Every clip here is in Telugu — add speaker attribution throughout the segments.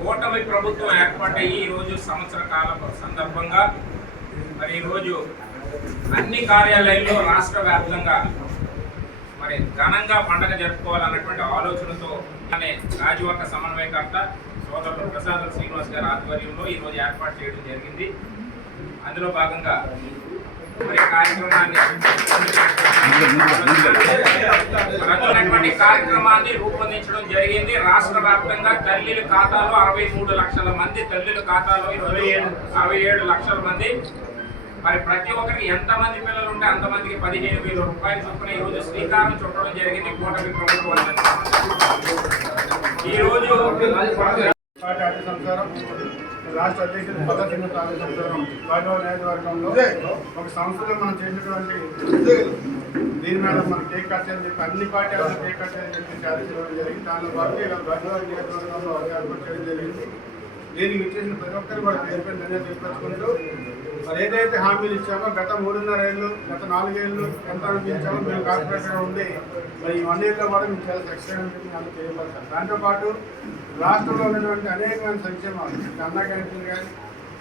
Speaker 1: కూటమి ప్రభుత్వం ఏర్పాటయ్యి ఈ రోజు సంవత్సర కాల సందర్భంగా మరి ఈరోజు అన్ని కార్యాలయాల్లో రాష్ట్ర వ్యాప్తంగా మరి ఘనంగా పండగ జరుపుకోవాలన్నటువంటి ఆలోచనతో అనే రాజవర్గ సమన్వయకర్త సోదరుడు ప్రసాద్ శ్రీనివాస్ గారి ఆధ్వర్యంలో ఈరోజు ఏర్పాటు చేయడం జరిగింది. అందులో భాగంగా కార్యక్రమాన్ని రూపొందించడం జరిగింది. రాష్ట్ర వ్యాప్తంగా తల్లిల ఖాతాలో అరవై మూడు లక్షల మంది తల్లిల ఖాతాలో ఇరవై ఏడు. అరవై ఏడు లక్షల మంది. మరి ప్రతి ఒక్కరికి ఎంత మంది పిల్లలు ఉంటే అంతమందికి పదిహేను వేల రూపాయలు చొప్పున ఈ రోజు శ్రీకారం చుట్టడం జరిగింది. కూటమి ప్రభుత్వం ఈ రోజు
Speaker 2: పార్టీ అధ్యక్ష సంసారం రాష్ట్ర అధ్యక్షుడు భగత్ సింగ్ తాలూ సంసారం గౌరవ నియోజకవర్గంలో ఒక సంస్థలో మనం చేసినటువంటి దీని మీద మనం కేక్ కట్ చేయాలని చెప్పి అన్ని పార్టీలు కేక్ కట్ చేయాలని చెప్పి ఛాలెంజ్ ఇవ్వడం జరిగింది. దానిలో పాటు ఇలా గౌరవ నియోజకవర్గంలో అది ఏర్పాటు చేయడం జరిగింది. దీనికి ఇచ్చేసిన ప్రతి ఒక్కరు కూడా పేరు నిర్ణయం చెప్పచ్చుకుంటూ మరి ఏదైతే హామీలు ఇచ్చామో గత మూడున్నర ఏళ్ళు గత నాలుగేళ్ళు ఎంత హామీ మేము కార్పొరేటర్గా ఉండి మరి ఈ వన్ ఇయర్లో కూడా మేము చాలా సక్సెస్ చేయబడతాం దాంతోపాటు రాష్ట్రంలో ఉన్నటువంటి అనేకమైన సంక్షేమాలు అన్న క్యాంటీన్ కానీ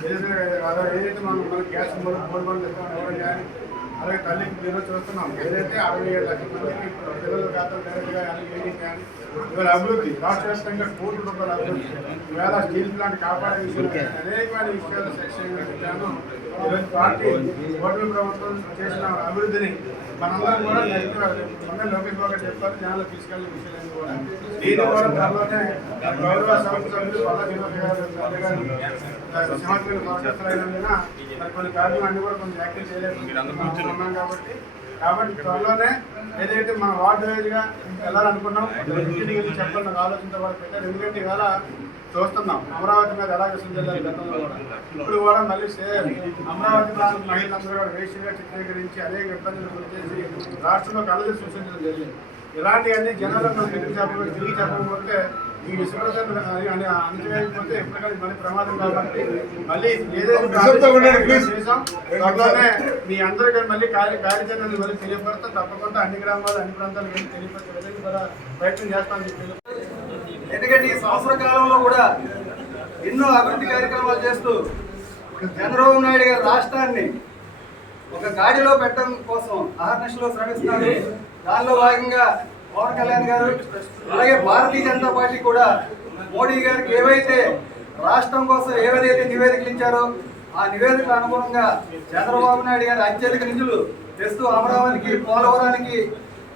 Speaker 2: ఏదైతే అదే ఏదైతే మనం గ్యాస్ మూడు మూడు మంది ఇస్తామని ఎవరు కానీ అలాగే తల్లికి మీరు చూస్తున్నాం. ఏదైతే అరవై ఏడు లక్షల మందికి ఇప్పుడు పిల్లల ఖాతాలు డైరెక్ట్గా అన్ని కానీ ఇవాళ అభివృద్ధి రాష్ట్ర వ్యాప్తంగా కోటి రూపాయల అభివృద్ధి. ఇవాళ స్టీల్ ప్లాంట్ కాపాడే విషయాలు కానీ అనేకమైన విషయాలు సెక్షన్ ఇచ్చాను ఈరోజు పార్టీ ఓటమి ప్రభుత్వం చేసిన అభివృద్ధిని మనందరం కూడా నెక్స్ట్ మొన్న లోకేష్ బాబు చెప్పారు జనాలు తీసుకెళ్ళిన విషయాలు కూడా. దీని కూడా త్వరలోనే గౌరవ సంస్థ సభ్యులు పల్లా సింహాచలం సంవత్సరాలైనందున మరి కొన్ని కార్యక్రమాన్ని కూడా కొంచెం యాక్టివ్ చేయలేదు ఉన్నాం కాబట్టి. కాబట్టి త్వరలోనే ఏదైతే మన వార్డు వైజ్గా వెళ్ళాలనుకున్నాం ఇంటికి వెళ్ళి చెప్పాలని ఆలోచనతో కూడా పెట్టారు. ఎందుకంటే ఇవాళ చూస్తున్నాం అమరావతి మీద ఎలా విసర్జించాలి గతంలో కూడా. ఇప్పుడు కూడా మళ్ళీ సేమ్ అమరావతి ప్రాంత మహిళలందరూ కూడా వేషంగా చిత్రీకరించి అనేక ఇబ్బందులు గురి చేసి రాష్ట్రంలో కలదు సృష్టించడం జరిగింది. ఇలాంటివన్నీ జనాలకు మనం తిరిగి చెప్పబోతే ఈ విశ్వాసం అణచివేయకపోతే ఎప్పటికీ మళ్ళీ ప్రమాదం కాబట్టి మళ్ళీ ఏదైతే మీ అందరికీ మళ్ళీ కార్య కార్యాచరణను మళ్ళీ తెలియపడతాం తప్పకుండా అన్ని గ్రామాలు అన్ని ప్రాంతాలకు వెళ్ళి తెలియపరిచే విధంగా కూడా ప్రయత్నం చేస్తామని చెప్పి
Speaker 3: ఎందుకంటే ఈ సంవత్సర కాలంలో కూడా ఎన్నో అభివృద్ధి కార్యక్రమాలు చేస్తూ చంద్రబాబు నాయుడు గారు రాష్ట్రాన్ని ఒక గాడిలో పెట్టడం కోసం అహర్నిశలో శ్రమిస్తున్నారు దానిలో భాగంగా పవన్ కళ్యాణ్ గారు అలాగే భారతీయ జనతా పార్టీ కూడా మోడీ గారికి ఏవైతే రాష్ట్రం కోసం ఏవైతే నివేదికలు ఇచ్చారో ఆ నివేదికల అనుగుణంగా చంద్రబాబు నాయుడు గారి అత్యధిక నిధులు తెస్తూ అమరావతికి పోలవరానికి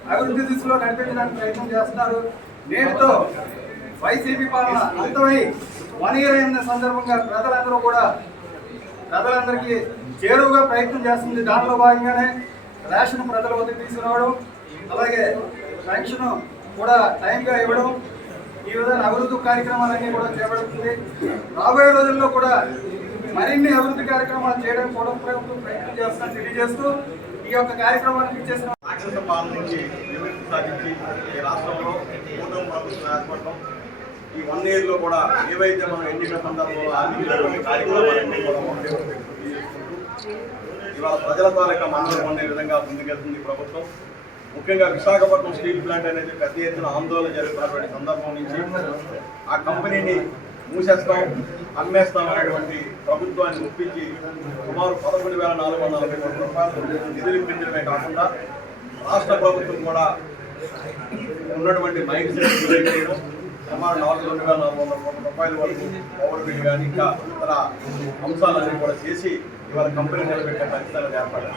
Speaker 3: అభివృద్ధి దిశలో నడిపించడానికి ప్రయత్నం చేస్తున్నారు. నేటితో వైసీపీ పాలన అంతమై వన్ ఇయర్ అయిన సందర్భంగా ప్రజలందరూ కూడా ప్రజలందరికీ చేరువుగా ప్రయత్నం చేస్తుంది. దానిలో భాగంగానే రేషన్ ప్రజల వద్దకు తీసుకురావడం అలాగే పెన్షన్ కూడా టైంగా ఇవ్వడం ఈ విధంగా అభివృద్ధి కార్యక్రమాలన్నీ కూడా చేపడుతుంది. రాబోయే రోజుల్లో కూడా మరిన్ని అభివృద్ధి కార్యక్రమాలు చేయడం కూడా ప్రభుత్వం ప్రయత్నం చేస్తుందని తెలియజేస్తూ ఈ యొక్క కార్యక్రమానికి ఇచ్చేసిన
Speaker 4: నుంచి సాధించి ఈ రాష్ట్రంలో కూటమి ప్రభుత్వం ఏర్పడటం ఈ వన్ ఇయర్లో కూడా ఏవైతే మనం ఎన్నికల సందర్భంలో కార్యక్రమాలన్నీ కూడా ఇవాళ ప్రజల ద్వారా మనం ఉండే విధంగా ముందుకెళ్తుంది ప్రభుత్వం. ముఖ్యంగా విశాఖపట్నం స్టీల్ ప్లాంట్ అనేది పెద్ద ఎత్తున ఆందోళన జరుగుతున్నటువంటి సందర్భం నుంచి ఆ కంపెనీని మూసేస్తాం అమ్మేస్తాం అనేటువంటి ప్రభుత్వాన్ని ఒప్పించి సుమారు పదకొండు వేల నాలుగు వందల నలభై కోట్ల రూపాయలు నిధులు ఇప్పించడమే కాకుండా రాష్ట్ర ప్రభుత్వం కూడా ఉన్నటువంటి మైండ్ సెట్ చేయడం సుమారు నాలుగు రెండు వేల నాలుగు వందల కోట్ల రూపాయల వరకు పవర్ బిల్ కానీ ఇంకా ఇతర అంశాలన్నీ కూడా చేసి ఇవాళ కంపెనీ నిలబెట్టే పరిస్థితులు ఏర్పడాలి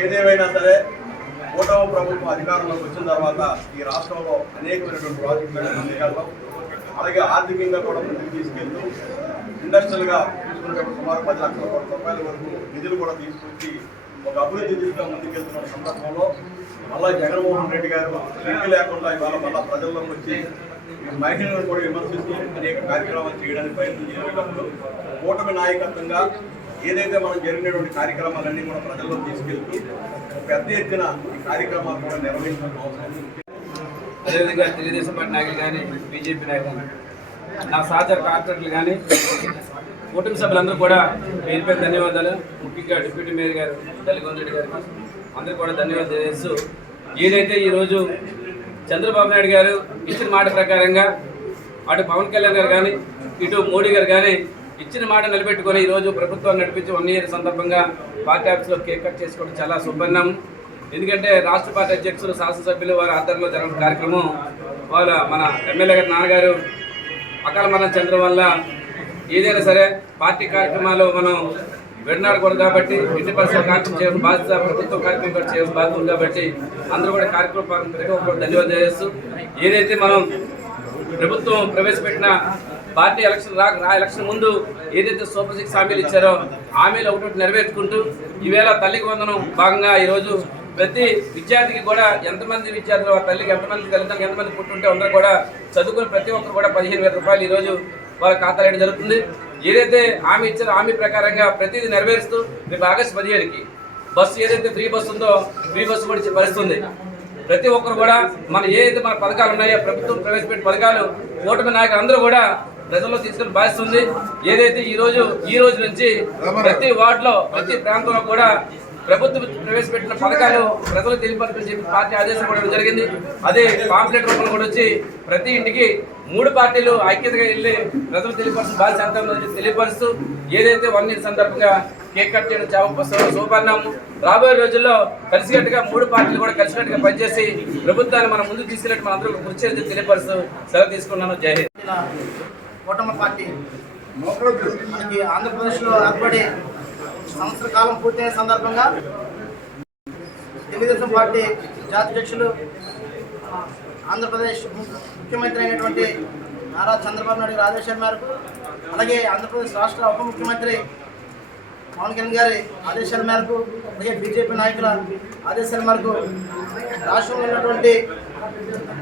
Speaker 4: ఏదేమైనా సరే కూటమి ప్రభుత్వం అధికారంలోకి వచ్చిన తర్వాత ఈ రాష్ట్రంలో అనేకమైనటువంటి ప్రాజెక్టులను ముందుకెళ్ళడం అలాగే ఆర్థికంగా కూడా ముందుకు తీసుకెళ్తూ ఇండస్ట్రియల్గా తీసుకున్నటువంటి సుమారు పది లక్షల కోట్ల రూపాయల వరకు నిధులు కూడా తీసుకొచ్చి ఒక అభివృద్ధి దిశగా ముందుకెళ్తున్న సందర్భంలో మళ్ళా జగన్మోహన్ రెడ్డి గారు లింక్ లేకుండా ఇవాళ మళ్ళా ప్రజల్లోకి వచ్చి మహిళలను కూడా విమర్శిస్తూ అనేక కార్యక్రమాలు చేయడానికి ప్రయత్నం చేసేటప్పుడు కూటమి నాయకత్వంగా ఏదైతే మనం జరిగినటువంటి కార్యక్రమాలన్నీ కూడా ప్రజల్లో తీసుకెళ్తూ పెద్ద ఎత్తున ఈ కార్యక్రమాలు కూడా నిర్వహించడం అవసరం.
Speaker 5: అదేవిధంగా తెలుగుదేశం పార్టీ నాయకులు కానీ బీజేపీ నాయకులు నా సహచర కార్పొరేటర్లు కానీ కుటుంబ సభ్యులందరూ కూడా పేరు పేరు ధన్యవాదాలు. ముఖ్యంగా డిప్యూటీ మేయర్ గారు తల్లిగొండ గారు అందరూ కూడా ధన్యవాదాలు తెలియజేస్తూ ఏదైతే ఈరోజు చంద్రబాబు నాయుడు గారు ఇచ్చిన మాట ప్రకారంగా అటు పవన్ కళ్యాణ్ గారు కానీ ఇటు మోడీ గారు కానీ ఇచ్చిన మాట నిలబెట్టుకొని ఈరోజు ప్రభుత్వాన్ని నడిపించి వన్ ఇయర్ సందర్భంగా పార్టీ ఆఫీస్లో కేక్ కట్ చేసుకోవడం చాలా శుభ్రణం ఎందుకంటే రాష్ట్ర పార్టీ అధ్యక్షులు శాసనసభ్యులు వారి ఆధ్వర్యంలో జరిగిన కార్యక్రమం. వాళ్ళ మన ఎమ్మెల్యే గారి నాన్నగారు అకాల మరణం చెందడం వల్ల ఏదైనా సరే పార్టీ కార్యక్రమాలు మనం విడనాడకూడదు కాబట్టి ఇంటి పరిస్థితులు కార్యక్రమం చేయాల్సిన బాధ్యత ప్రభుత్వ కార్యక్రమం కూడా చేయాల్సిన బాధ్యత ఉంది కాబట్టి అందరూ కూడా కార్యక్రమం ఒక ధన్యవాదాలు చేస్తూ ఏదైతే మనం ప్రభుత్వం ప్రవేశపెట్టిన పార్టీ ఎలక్షన్ రా ఎలక్షన్ ముందు ఏదైతే సూపర్ సిక్స్ హామీలు ఇచ్చారో హామీలు ఒకటి నెరవేర్చుకుంటూ ఈవేళ తల్లికి వందనం భాగంగా ఈరోజు ప్రతి విద్యార్థికి కూడా ఎంతమంది విద్యార్థులు ఆ తల్లికి ఎంతమంది తల్లిదండ్రులు ఎంతమంది పుట్టుంటే అందరూ కూడా చదువుకుని ప్రతి ఒక్కరు కూడా పదిహేను వేల రూపాయలు ఈరోజు వాళ్ళ ఖాతా వేయడం జరుగుతుంది. ఏదైతే హామీ ఇచ్చారో హామీ ప్రకారంగా ప్రతిదీ నెరవేరుస్తూ రేపు ఆగస్టు పదిహేనుకి బస్సు ఏదైతే ఫ్రీ బస్సు ఉందో ఫ్రీ బస్సు కూడా ఇచ్చే పరిస్థితి ఉంది. ప్రతి ఒక్కరు కూడా మన ఏదైతే మన పథకాలు ఉన్నాయో ప్రభుత్వం ప్రవేశపెట్టిన పథకాలు కూటమి నాయకులు అందరూ కూడా ప్రజల్లో తీసుకుని ఉంది. ఏదైతే ఈ రోజు ఈ రోజు నుంచి ప్రతి వార్డులో ప్రతి ప్రాంతంలో కూడా ప్రభుత్వం ప్రవేశపెట్టిన పథకాలు ప్రజలు తెలియపరచని చెప్పి పార్టీ ఆదేశం కూడా జరిగింది. అదే పాంప్లెట్ రూపంలో కూడా వచ్చి ప్రతి ఇంటికి మూడు పార్టీలు ఐక్యతగా వెళ్ళి ప్రజలు తెలియపరచిన బాధ్యత ఎంత తెలియపరుస్తూ ఏదైతే వన్ ఇయర్ సందర్భంగా కేక్ కట్ చేయడం చాలా శుభన్నాము రాబోయే రోజుల్లో కలిసికట్టుగా మూడు పార్టీలు కూడా కలిసికట్టుగా పనిచేసి ప్రభుత్వాన్ని మనం ముందుకు తీసుకెళ్ళి మన అందరూ కృషి తెలియపరుస్తూ సెలవు తీసుకున్నాను. జై హింద్.
Speaker 6: కూటమి పార్టీ మనకి ఆంధ్రప్రదేశ్లో ఏర్పడి సంవత్సర కాలం పూర్తయిన సందర్భంగా తెలుగుదేశం పార్టీ జాతీయ ఆంధ్రప్రదేశ్ ముఖ్యమంత్రి అయినటువంటి నారా చంద్రబాబు నాయుడు గారి ఆదేశాల మేరకు అలాగే ఆంధ్రప్రదేశ్ రాష్ట్ర ఉప ముఖ్యమంత్రి పవన్ కళ్యాణ్ గారి ఆదేశాల మేరకు అలాగే బీజేపీ నాయకుల ఆదేశాల మేరకు రాష్ట్రంలో ఉన్నటువంటి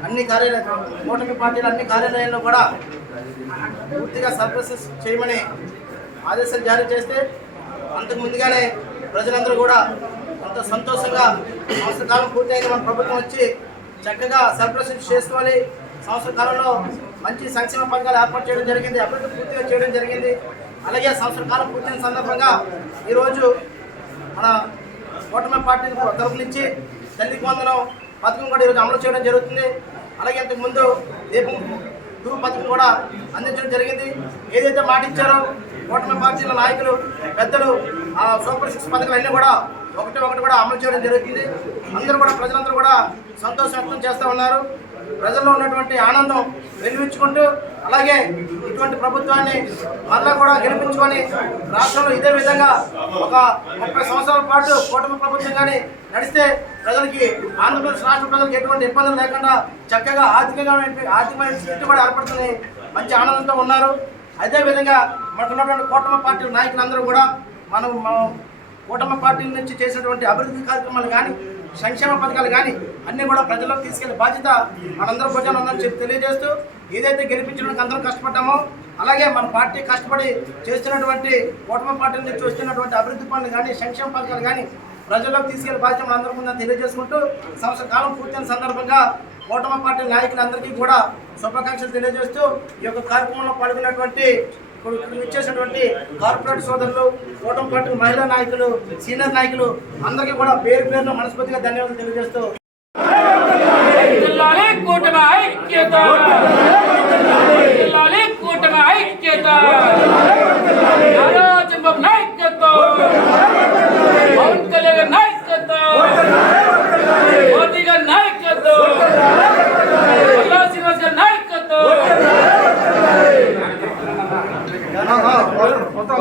Speaker 6: అన్ని కార్యాలయాలు కూటమి పార్టీల అన్ని కార్యాలయాల్లో కూడా పూర్తిగా సర్ప్రసెస్ చేయమని ఆదేశాలు జారీ చేస్తే అంతకు ముందుగానే ప్రజలందరూ కూడా అంత సంతోషంగా సంవత్సర కాలం పూర్తయిన మన ప్రభుత్వం వచ్చి చక్కగా సర్ప్రసెస్ చేసుకోవాలి. సంవత్సర కాలంలో మంచి సంక్షేమ పథకాలు ఏర్పాటు చేయడం జరిగింది. అభివృద్ధి పూర్తిగా చేయడం జరిగింది. అలాగే సంవత్సర కాలం పూర్తయిన సందర్భంగా ఈరోజు మన కూటమి పార్టీ తరఫు నుంచి తల్లికి వందనం పథకం కూడా ఈరోజు అమలు చేయడం జరుగుతుంది. అలాగే ఇంతకు ముందు దీపం టూ పథకం కూడా అందించడం జరిగింది. ఏదైతే మాట ఇచ్చారో కూటమి పార్టీల నాయకులు పెద్దలు ఆ సూపర్ సిక్స్ పథకాలు అన్నీ కూడా ఒకటి ఒకటి కూడా అమలు చేయడం జరుగుతుంది. అందరూ కూడా ప్రజలందరూ కూడా సంతోషం వ్యక్తం చేస్తూ ఉన్నారు. ప్రజల్లో ఉన్నటువంటి ఆనందం వెలువించుకుంటూ అలాగే ఇటువంటి ప్రభుత్వాన్ని మళ్ళా కూడా గెలిపించుకొని రాష్ట్రంలో ఇదే విధంగా ఒక ముప్పై సంవత్సరాల పాటు కూటమి ప్రభుత్వం కానీ నడిస్తే ప్రజలకి ఆంధ్రప్రదేశ్ రాష్ట్ర ప్రజలకు ఎటువంటి ఇబ్బందులు లేకుండా చక్కగా ఆర్థికంగా ఆర్థికమైన స్థితి కూడా ఏర్పడుతుంది మంచి ఆనందంతో ఉన్నారు. అదే విధంగా కూటమి పార్టీ నాయకులందరూ కూడా మనం మనం కూటమి పార్టీల నుంచి చేసినటువంటి అభివృద్ధి కార్యక్రమాలు కానీ సంక్షేమ పథకాలు కానీ అన్నీ కూడా ప్రజలకు తీసుకెళ్ళే బాధ్యత మనందరూ ప్రజలు ఉందని చెప్పి తెలియజేస్తూ ఏదైతే గెలిపించడానికి అందరం కష్టపడ్డామో అలాగే మన పార్టీ కష్టపడి చేస్తున్నటువంటి కూటమి పార్టీల నుంచి వస్తున్నటువంటి అభివృద్ధి పనులు కానీ సంక్షేమ పథకాలు కానీ ప్రజల్లోకి తీసుకెళ్ళే బాధ్యత మనందరం ఉందని తెలియజేసుకుంటూ సంవత్సర కాలం పూర్తయిన సందర్భంగా కూటమి పార్టీ నాయకులందరికీ కూడా శుభాకాంక్షలు తెలియజేస్తూ ఈ యొక్క కార్యక్రమంలో పాల్గొన్నటువంటి ఇప్పుడు వచ్చేసినటువంటి కార్పొరేట్ సోదరులు కూటమి పార్టీ మహిళా నాయకులు సీనియర్ నాయకులు అందరికీ కూడా పేరు పేరున మనస్ఫూర్తిగా ధన్యవాదాలు తెలియజేస్తూ
Speaker 7: జిల్లాలే కూటమి ఐక్యత జిల్లాలే కూటమి ఐక్యత నారా చంద్రబాబు నాయకత్వం పవన్ కళ్యాణ్ నాయకత్వం మోదీ గారి నాయకత్వం పల్లా శ్రీనివాస్ గారి నాయకత్వం
Speaker 5: ఒకసారి